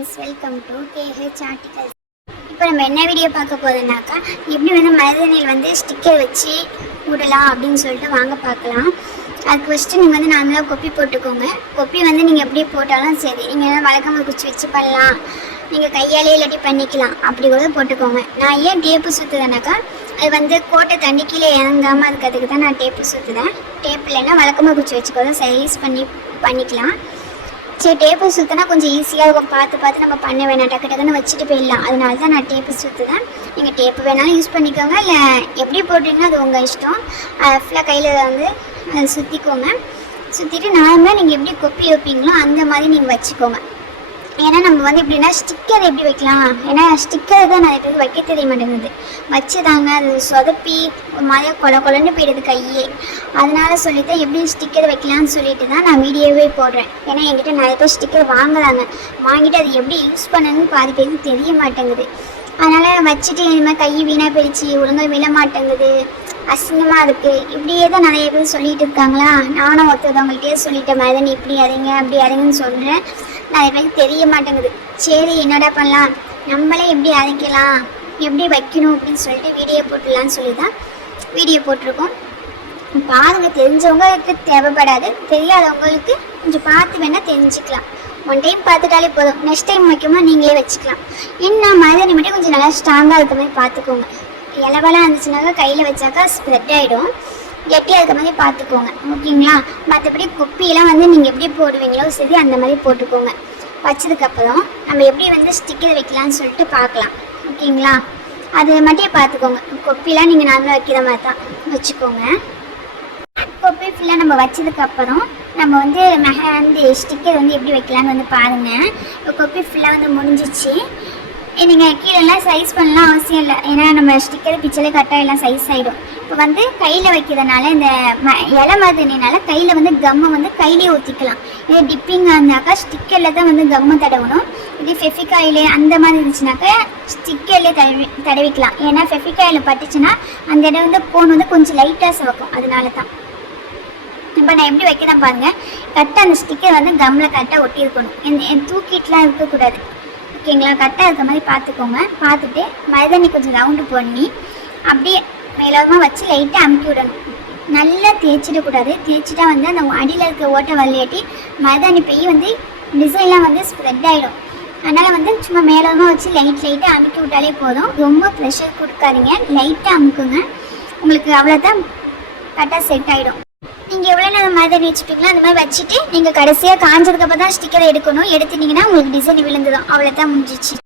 Friends, welcome to KH articles. இப்போ நம்ம என்ன வீடியோ பார்க்க போகுதுனாக்கா, எப்படி வந்து மருதாணியில் வந்து ஸ்டிக்கர் வச்சு விடலாம் அப்படின்னு சொல்லிட்டு வாங்க பார்க்கலாம். அதுக்கு ஃபஸ்ட்டு நீங்கள் வந்து நார்மலாக கொப்பி போட்டுக்கோங்க. கொப்பி வந்து நீங்கள் எப்படி போட்டாலும் சரி, நீங்கள் வழக்கமாக குச்சி வச்சு பண்ணலாம், நீங்கள் கையாலே இல்லாட்டி பண்ணிக்கலாம், அப்படி கூட போட்டுக்கோங்க. நான் ஏன் டேப்பு சுற்றுதேனாக்கா, அது வந்து கோட்டை தண்ணி கீழே இறங்காமல் இருக்கிறதுக்கு தான் நான் டேப்பு சுற்றுதேன். டேப் இல்லைன்னா வழக்கமாக குச்சி வச்சுக்கோங்க, சைஸ் பண்ணிக்கலாம். சரி, டேப்பு சுற்றினா கொஞ்சம் ஈஸியாக இருக்கும், பார்த்து நம்ம பண்ண வேணாம், டக்குன்னு வச்சுட்டு போயிடலாம். அதனால தான் நான் டேப்பு சுற்றுதேன். நீங்கள் டேப்பு வேணாலும் யூஸ் பண்ணிக்கோங்க, இல்லை எப்படி போட்டிங்கன்னா அது உங்கள் இஷ்டம். ஃபுல்லாக கையில் வந்து அதை சுற்றிக்கோங்க. சுற்றிட்டு நார்மலாக நீங்கள் எப்படி கொப்பி வைப்பீங்களோ அந்த மாதிரி நீங்கள் வச்சுக்கோங்க. ஏன்னா நம்ம வந்து எப்படின்னா ஸ்டிக்கர் எப்படி வைக்கலாம், ஏன்னா ஸ்டிக்கர் தான் நிறைய பேருக்கு வைக்க தெரிய மாட்டேங்குது. வச்சுதாங்க அது சொதப்பி ஒரு மாதிரியாக கொலன்னு போயிடுது கையே. அதனால சொல்லிட்டு எப்படி ஸ்டிக்கர் வைக்கலான்னு சொல்லிட்டு தான் நான் வீடியோவே போடுறேன். ஏன்னா என்கிட்ட நிறைய பேர் ஸ்டிக்கர் வாங்குறாங்க, வாங்கிட்டு அது எப்படி யூஸ் பண்ணணும்னு பாதி பேருக்கு தெரிய மாட்டேங்குது. அதனால் வச்சுட்டு இனிமேல் கை வீணாக போயிடுச்சு, ஒழுங்காக விழ மாட்டேங்குது, அசிங்கமாக இருக்குது, இப்படியே தான் நிறைய பேர் சொல்லிட்டு இருக்காங்களா. நானும் ஒருத்தவங்கள்ட்டே சொல்லிட்டேன், மருதாணி இப்படி அரைங்க அப்படி அரைங்கன்னு சொல்கிறேன். நிறைய பேருக்கு தெரிய மாட்டேங்குது. சரி, என்னடா பண்ணலாம், நம்மளே எப்படி அரைக்கலாம், எப்படி வைக்கணும் அப்படின்னு சொல்லிட்டு வீடியோ போட்டுடலான்னு சொல்லி தான் வீடியோ போட்டிருக்கோம். பாருங்கள், தெரிஞ்சவங்களுக்கு தேவைப்படாது, தெரியாதவங்களுக்கு கொஞ்சம் பார்த்து வேணால் தெரிஞ்சுக்கலாம். ஒன் டைம் பார்த்துட்டாலே போதும், நெக்ஸ்ட் டைம் வைக்கும்போது நீங்களே வச்சுக்கலாம். என்ன மருதாணி மட்டும் கொஞ்சம் நல்லா ஸ்ட்ராங்காக இருக்க மாதிரி பார்த்துக்கோங்க. இலவெல்லாம் இருந்துச்சுனாக்கா கையில் வச்சாக்கா ஸ்ப்ரெட் ஆகிடும், கெட்டியாக இருக்க மாதிரி பார்த்துக்கோங்க, ஓகேங்களா. மற்றபடி குப்பியெல்லாம் வந்து நீங்கள் எப்படி போடுவீங்களோ சரி அந்த மாதிரி போட்டுக்கோங்க. வச்சதுக்கப்புறம் நம்ம எப்படி வந்து ஸ்டிக்கர் வைக்கலான்னு சொல்லிட்டு பார்க்கலாம், ஓகேங்களா. அது மட்டும் பார்த்துக்கோங்க. கொப்பிலாம் நீங்கள் நார்மலாக வைக்கிற மாதிரி தான் வச்சுக்கோங்க. கொப்பி ஃபுல்லாக நம்ம வச்சதுக்கப்புறம் நம்ம வந்து மெஹந்தி ஸ்டிக்கர் வந்து எப்படி வைக்கலான்னு வந்து பாருங்கள். இப்போ கொப்பி ஃபுல்லாக வந்து முடிஞ்சிச்சு. நீங்கள் கீழெல்லாம் சைஸ் பண்ணலாம் அவசியம் இல்லை, ஏன்னா நம்ம ஸ்டிக்கர் பிச்சலே கரெக்டாக எல்லாம் சைஸ் ஆகிடும். இப்போ வந்து கையில் வைக்கிறதுனால இந்த இலை மாதிரினால கையில் வந்து கம்மை வந்து கையிலே ஊற்றிக்கலாம். இதே டிப்பிங்காக இருந்தாக்கா ஸ்டிக்கரில் தான் வந்து கம்மை தடவணும். இதே ஃபெஃபிகாயிலே அந்த மாதிரி இருந்துச்சுனாக்கா ஸ்டிக்கர்லேயே தடவிக்கலாம். ஏன்னா ஃபெஃபிகாயில் பட்டுச்சுன்னா அந்த இடம் வந்து போன் வந்து கொஞ்சம் லைட்டாக சிவக்கும், அதனால தான். இப்போ நான் எப்படி வைக்கிறேன் பாருங்கள். கரெக்டாக அந்த ஸ்டிக்கர் வந்து கம்மில் கரெக்டாக ஒட்டி இருக்கணும், தூக்கிட்டுலாம் இருக்கக்கூடாது, ஓகேங்களா. கரெக்டாக இருக்க மாதிரி பார்த்துக்கோங்க. பார்த்துட்டு மருதாணி கொஞ்சம் ரவுண்டு பண்ணி அப்படியே மேலோரமாக வச்சு லைட்டாக அமுக்கி விடணும். நல்லா தேய்ச்சிடக்கூடாது, தேய்ச்சிட்டா வந்து அந்த அடியில் இருக்க ஓட்டை வழியாட்டி மருதாணி பெய் வந்து டிசைன்லாம் வந்து ஸ்ப்ரெட் ஆகிடும். அதனால் வந்து சும்மா மேலோரமாக வச்சு லைட்டாக அமுக்கி விட்டாலே போதும். ரொம்ப ப்ரெஷர் கொடுக்காதீங்க, லைட்டாக அமுக்குங்க. உங்களுக்கு அவ்வளோதான் கரெக்டாக செட் ஆகிடும். நீங்கள் எவ்வளோ நேரம் மருதாணி வச்சுப்பீங்களோ அந்த மாதிரி வச்சுட்டு நீங்கள் கடைசியாக காஞ்சதுக்கப்புறம் தான் ஸ்டிக்கரை எடுக்கணும். எடுத்துட்டிங்கன்னா உங்களுக்கு டிசைன் விழுந்துடும், அவ்வளோதான் முடிஞ்சிச்சு.